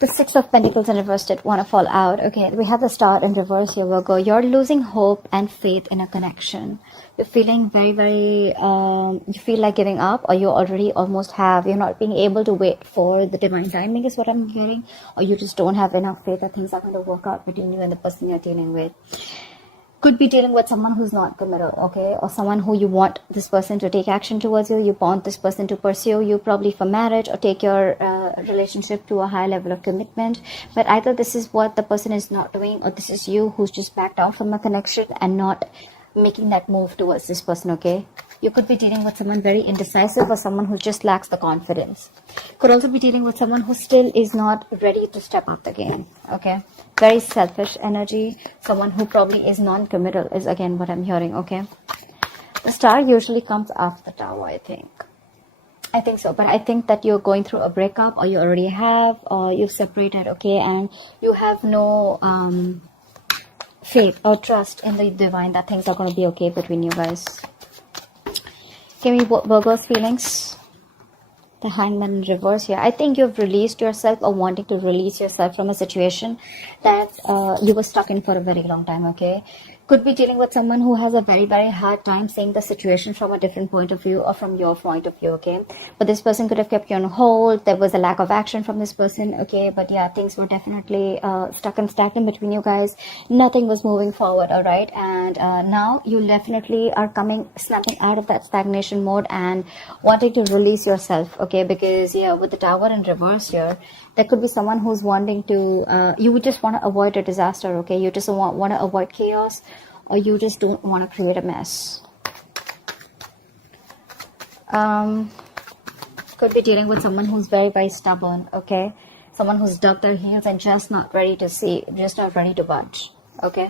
The Six of Pentacles in reverse did want to fall out. Okay, we have the Star in reverse here, Virgo. You're losing hope and faith in a connection. You're feeling very, you feel like giving up, or you already almost have. You're not being able to wait for the divine timing is what I'm hearing. Or you just don't have enough faith that things are going to work out between you and the person you're dealing with. Could be dealing with someone who's not committal, okay? Or someone who you want this person to take action towards you. You want this person to pursue you probably for marriage or take your relationship to a high level of commitment. But either this is what the person is not doing, or this is you who's just backed out from a connection and not making that move towards this person, okay? You could be dealing with someone very indecisive or someone who just lacks the confidence. Could also be dealing with someone who still is not ready to step up the game, okay? Very selfish energy. Someone who probably is non-committal is again what I'm hearing, okay? The Star usually comes after the Tower, I think. I think so, but I think that you're going through a breakup, or you already have, or you've separated, okay? And you have no faith or trust in the divine that things are going to be okay between you guys. Give me Virgo's feelings. The Hangman in reverse here. I think you've released yourself, or wanting to release yourself from a situation that you were stuck in for a very long time, okay? Could be dealing with someone who has a very hard time seeing the situation from a different point of view, or from your point of view, okay? But this person could have kept you on hold. There was a lack of action from this person, okay? But yeah, things were definitely stuck and stagnant between you guys. Nothing was moving forward, all right? And now you definitely are snapping out of that stagnation mode and wanting to release yourself, okay? Because yeah, with the Tower in reverse here, there could be someone who's wanting to, you would just want to avoid a disaster, okay? You just want to avoid chaos, or you just don't want to create a mess. Could be dealing with someone who's very stubborn, okay? Someone who's dug their heels and just not ready to see, just not ready to budge, okay?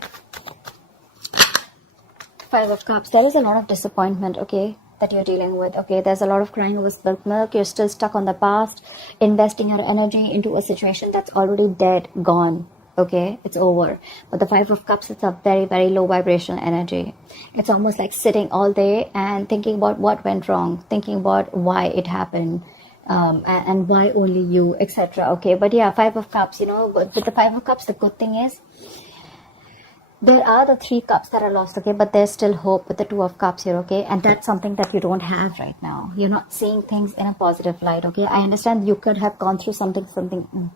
Five of Cups. There is a lot of disappointment, okay, that you're dealing with, okay? There's a lot of crying over spilled milk. You're still stuck on the past, investing your energy into a situation that's already dead, gone, okay? It's over. But the Five of Cups, it's a very low vibrational energy. It's almost like sitting all day and thinking about what went wrong, thinking about why it happened, and why only you, etc., okay? But yeah, Five of Cups, you know, with the Five of Cups, the good thing is there are the Three Cups that are lost, okay? But there's still hope with the Two of Cups here, okay? And that's something that you don't have right now. You're not seeing things in a positive light, okay? I understand you could have gone through something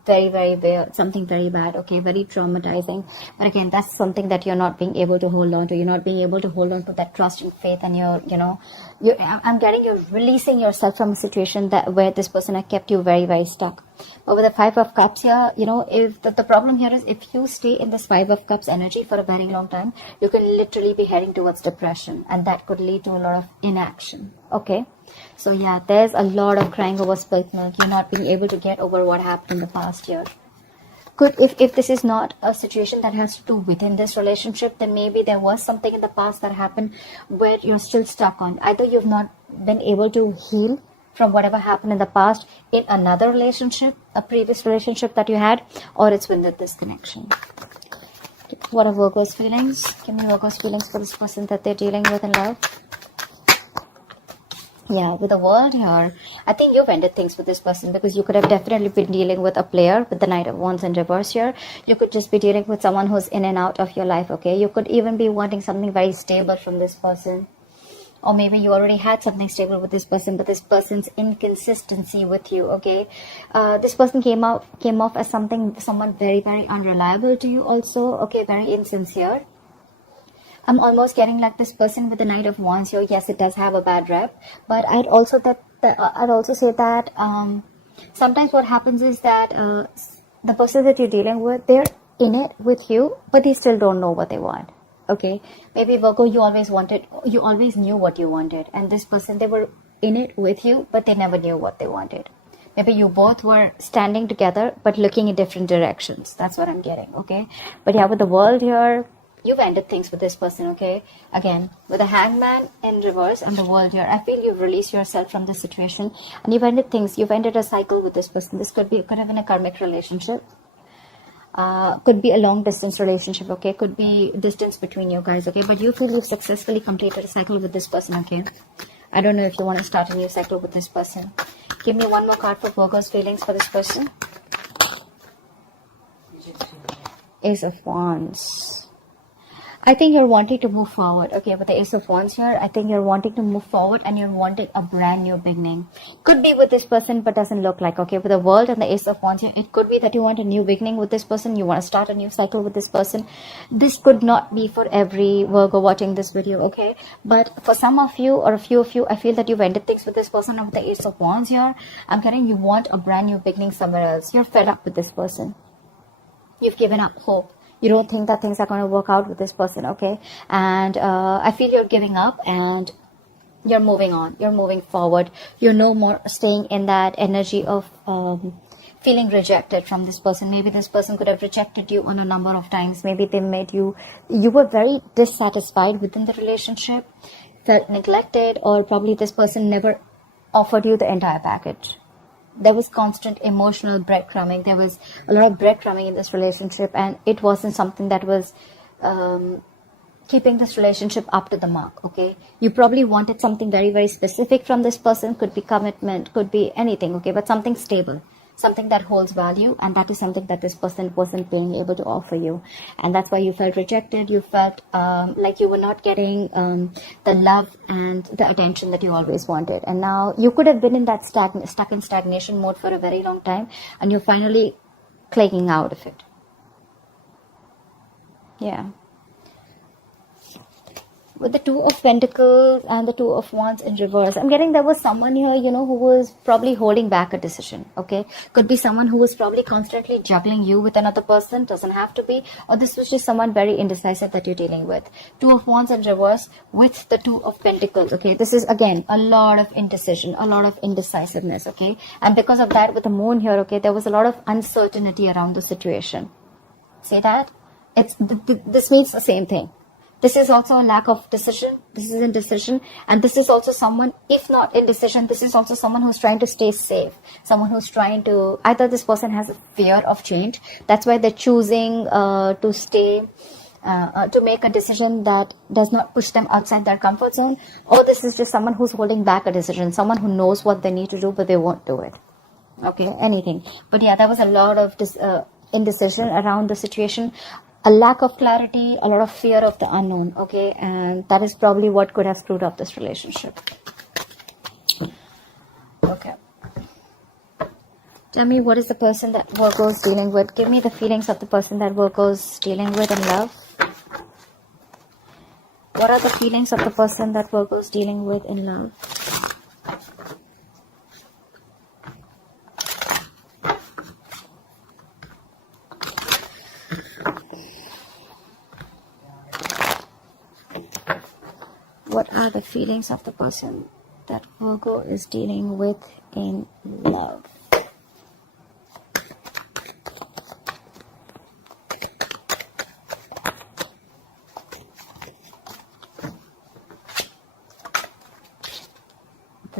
very bad, something very bad, okay? Very traumatizing. But again, that's something that you're not being able to hold on to. You're not being able to hold on to that trust and faith, and I'm getting you're releasing yourself from a situation where this person had kept you very stuck. But with the Five of Cups here, you know, if the problem here is, if you stay in this Five of Cups energy for a very long time, you can literally be heading towards depression, and that could lead to a lot of inaction, okay? So yeah, there's a lot of crying over spilled milk. You're not being able to get over what happened in the past year. If this is not a situation that has to do within this relationship, then maybe there was something in the past that happened where you're still stuck on. Either you've not been able to heal from whatever happened in the past in another relationship, a previous relationship that you had, or it's with this connection. What are Virgo's feelings? Give me Virgo's feelings for this person that they're dealing with in love. Yeah, with the World here, I think you've ended things with this person, because you could have definitely been dealing with a player with the Knight of Wands in reverse here. You could just be dealing with someone who's in and out of your life, okay? You could even be wanting something very stable from this person. Or maybe you already had something stable with this person, but this person's inconsistency with you, okay? This person came off as someone very unreliable to you also, okay? Very insincere. I'm almost getting like this person with the Knight of Wands here. Yes, it does have a bad rep, but I'd also say that sometimes what happens is that the person that you're dealing with, they're in it with you, but they still don't know what they want. Okay, maybe Virgo, you always knew what you wanted, and this person, they were in it with you, but they never knew what they wanted. Maybe you both were standing together, but looking in different directions. That's what I'm getting, okay? But yeah, with the World here, you've ended things with this person, okay? Again, with the Hangman in reverse and the World here, I feel you've released yourself from this situation, and you've ended things. You've ended a cycle with this person. This could have been a karmic relationship. Could be a long distance relationship, okay? Could be distance between you guys, okay? But you feel you've successfully completed a cycle with this person, okay? I don't know if you want to start a new cycle with this person. Give me one more card for Virgo's feelings for this person. Ace of Wands. I think you're wanting to move forward. Okay, with the Ace of Wands here, I think you're wanting to move forward and you're wanting a brand new beginning. Could be with this person, but doesn't look like. Okay, with the World and the Ace of Wands here, it could be that you want a new beginning with this person. You want to start a new cycle with this person. This could not be for every Virgo watching this video, okay? But for some of you or a few of you, I feel that you've ended things with this person. And with the Ace of Wands here, I'm getting you want a brand new beginning somewhere else. You're fed up with this person. You've given up hope. You don't think that things are going to work out with this person, okay? And I feel you're giving up and you're moving on. You're moving forward. You're no more staying in that energy of feeling rejected from this person. Maybe this person could have rejected you on a number of times. Maybe they made you were very dissatisfied within the relationship, felt neglected, or probably this person never offered you the entire package. There was constant emotional breadcrumbing. There was a lot of breadcrumbing in this relationship, and it wasn't something that was keeping this relationship up to the mark, okay? You probably wanted something very, very specific from this person. Could be commitment, could be anything, okay? But something stable, something that holds value, and that is something that this person wasn't being able to offer you. And that's why you felt rejected. You felt like you were not getting the love and the attention that you always wanted. And now you could have been in that stuck in stagnation mode for a very long time, and you're finally clicking out of it. Yeah. With the Two of Pentacles and the Two of Wands in reverse, I'm getting there was someone here, you know, who was probably holding back a decision, okay? Could be someone who was probably constantly juggling you with another person, doesn't have to be, or this was just someone very indecisive that you're dealing with. Two of Wands in reverse with the Two of Pentacles, okay? This is, again, a lot of indecision, a lot of indecisiveness, okay? And because of that, with the Moon here, okay, there was a lot of uncertainty around the situation. See that? This means the same thing. This is also a lack of decision. This is indecision. And this is also someone, if not indecision, this is also someone who's trying to stay safe. Someone who's trying to, either this person has a fear of change. That's why they're choosing to stay, to make a decision that does not push them outside their comfort zone. Or this is just someone who's holding back a decision. Someone who knows what they need to do, but they won't do it. Okay, anything. But yeah, there was a lot of indecision around the situation. A lack of clarity, a lot of fear of the unknown, okay? And that is probably what could have screwed up this relationship. Okay. Tell me, what is the person that Virgo is dealing with? Give me the feelings of the person that Virgo is dealing with in love. What are the feelings of the person that Virgo is dealing with in love? What are the feelings of the person that Virgo is dealing with in love?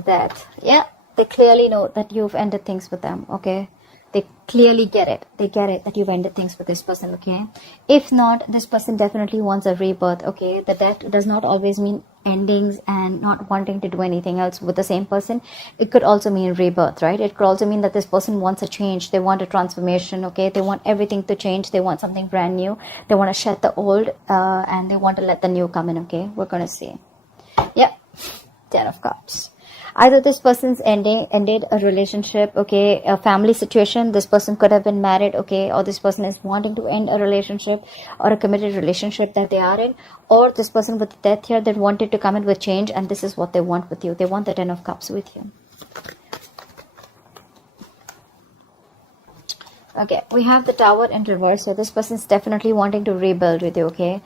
That, yeah, they clearly know that you've ended things with them, okay? They clearly get it. They get it that you've ended things with this person, okay? If not, this person definitely wants a rebirth, okay? The death does not always mean endings and not wanting to do anything else with the same person. It could also mean rebirth, right? It could also mean that this person wants a change. They want a transformation, okay? They want everything to change. They want something brand new. They want to shed the old and they want to let the new come in, okay? We're going to see. Yeah, 10 of Cups. Either this person's ended a relationship, okay, a family situation. This person could have been married, okay, or this person is wanting to end a relationship or a committed relationship that they are in, or this person with the death here that wanted to come in with change, and this is what they want with you. They want the 10 of Cups with you. Okay, we have the Tower in reverse. So this person's definitely wanting to rebuild with you, okay?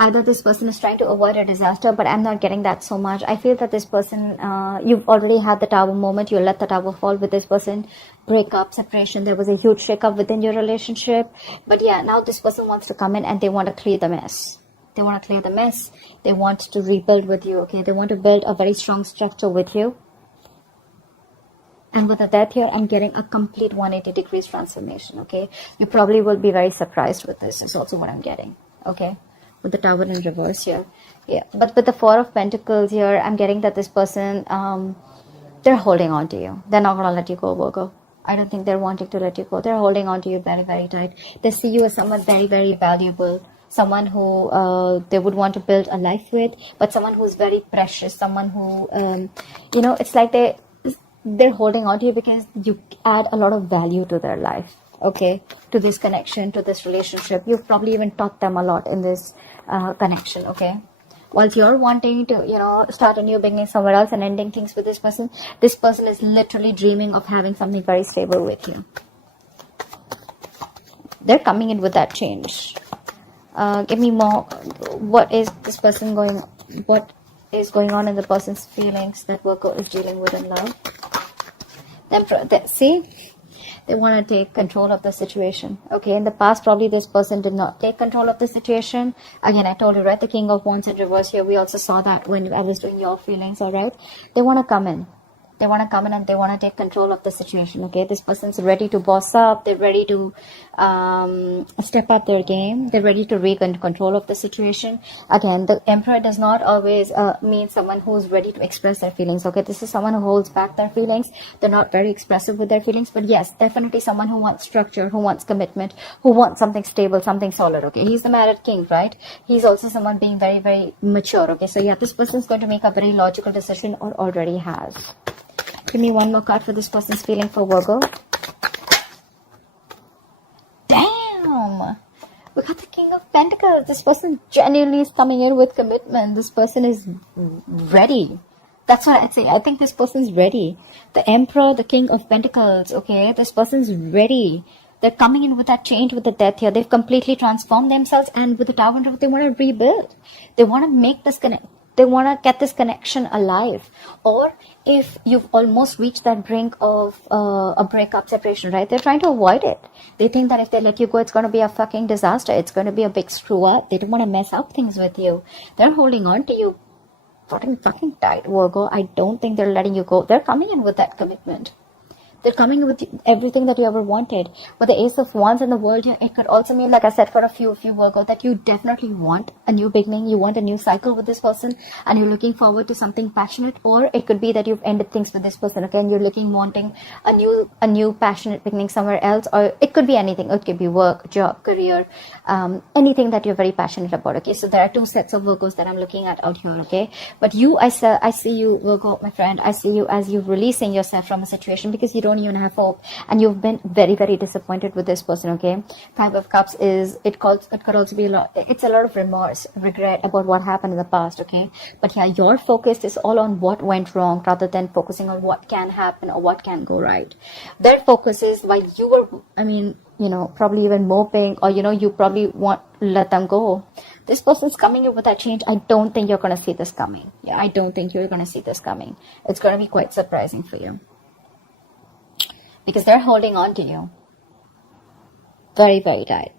Either this person is trying to avoid a disaster, but I'm not getting that so much. I feel that this person, you've already had the Tower moment. You let the Tower fall with this person. Breakup, separation. There was a huge shakeup within your relationship. But yeah, now this person wants to come in and they want to clear the mess. They want to clear the mess. They want to rebuild with you, okay? They want to build a very strong structure with you. And with the death here, I'm getting a complete 180 degrees transformation, okay? You probably will be very surprised with this. Is also what I'm getting, okay? With the Tower in reverse here. Yeah, but with the Four of Pentacles here, I'm getting that this person, they're holding on to you. They're not going to let you go, Virgo. I don't think they're wanting to let you go. They're holding on to you very, very tight. They see you as someone very, very valuable, someone who they would want to build a life with, but someone who's very precious, someone who, you know, it's like they're holding on to you because you add a lot of value to their life, okay, to this connection, to this relationship. You've probably even taught them a lot in this connection, okay. Whilst you're wanting to, you know, start a new beginning somewhere else and ending things with this person is literally dreaming of having something very stable with you. They're coming in with that change. Give me more. What is this person what is going on in the person's feelings that Virgo is dealing with in love? See? They want to take control of the situation. Okay, in the past, probably this person did not take control of the situation. Again, I told you, right? The King of Wands in reverse here. We also saw that when I was doing your feelings, all right? They want to come in. They want to come in and they want to take control of the situation, okay? This person's ready to boss up. They're ready to step up their game. They're ready to regain control of the situation. Again, the Emperor does not always mean someone who's ready to express their feelings, okay? This is someone who holds back their feelings. They're not very expressive with their feelings. But yes, definitely someone who wants structure, who wants commitment, who wants something stable, something solid, okay? He's the married king, right? He's also someone being very, very mature, okay? So yeah, this person's going to make a very logical decision or already has. Give me one more card for this person's feeling for Virgo. Damn! We got the King of Pentacles. This person genuinely is coming in with commitment. This person is ready. That's what I'd say. I think this person's ready. The Emperor, the King of Pentacles, okay? This person's ready. They're coming in with that change, with the death here. They've completely transformed themselves, and with the Tower, they want to rebuild. They want to make this connect. They want to get this connection alive. Or if you've almost reached that brink of a breakup, separation, right? They're trying to avoid it. They think that if they let you go, it's going to be a fucking disaster. It's going to be a big screw up. They don't want to mess up things with you. They're holding on to you fucking tight, Virgo. I don't think they're letting you go. They're coming in with that commitment. They're coming with everything that you ever wanted. With the Ace of Wands in the world here, it could also mean, like I said, for a few of you, Virgo, that you definitely want a new beginning. You want a new cycle with this person, and you're looking forward to something passionate. Or it could be that you've ended things with this person, okay, and you're wanting a new passionate beginning somewhere else. Or it could be anything. It could be work, job, career, anything that you're very passionate about, okay. So there are two sets of Virgos that I'm looking at out here, okay. But you, I see you, Virgo, my friend, I see you as you releasing yourself from a situation because you don't even have hope, and you've been very, very disappointed with this person, okay. Five of Cups is, it could also be it's a lot of remorse, regret about what happened in the past, okay. But yeah, your focus is all on what went wrong rather than focusing on what can happen or what can go right. Their focus is, while you were, probably even moping, or you probably want to let them go, this person's coming in with that change. I don't think you're going to see this coming. Yeah, I don't think you're going to see this coming. It's going to be quite surprising for you, because they're holding on to you very, very tight.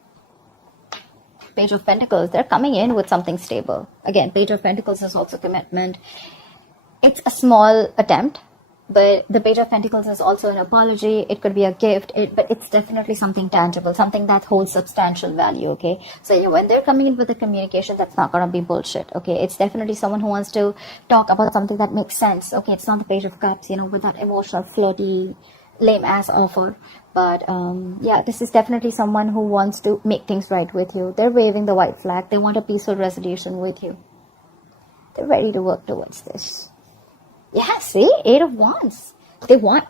Page of Pentacles, they're coming in with something stable. Again, Page of Pentacles is also commitment. It's a small attempt, but the Page of Pentacles is also an apology. It could be a gift, but it's definitely something tangible, something that holds substantial value, okay? So yeah, when they're coming in with a communication, that's not going to be bullshit, okay? It's definitely someone who wants to talk about something that makes sense, okay? It's not the Page of Cups, with that emotional, flirty, lame ass offer. But yeah, this is definitely someone who wants to make things right with you. They're waving the white flag. They want a peaceful resolution with you. They're ready to work towards this. Yeah, see? 8 of Wands. They want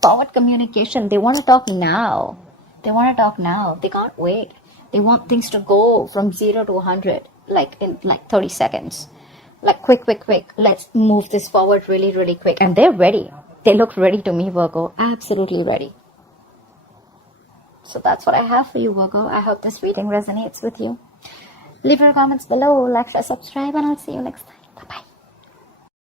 forward communication. They want to talk now. They want to talk now. They can't wait. They want things to go from 0 to 100 in 30 seconds. Quick. Let's move this forward really, really quick. And they're ready. They look ready to me, Virgo. Absolutely ready. So that's what I have for you, Virgo. I hope this reading resonates with you. Leave your comments below, like, share, subscribe, and I'll see you next time.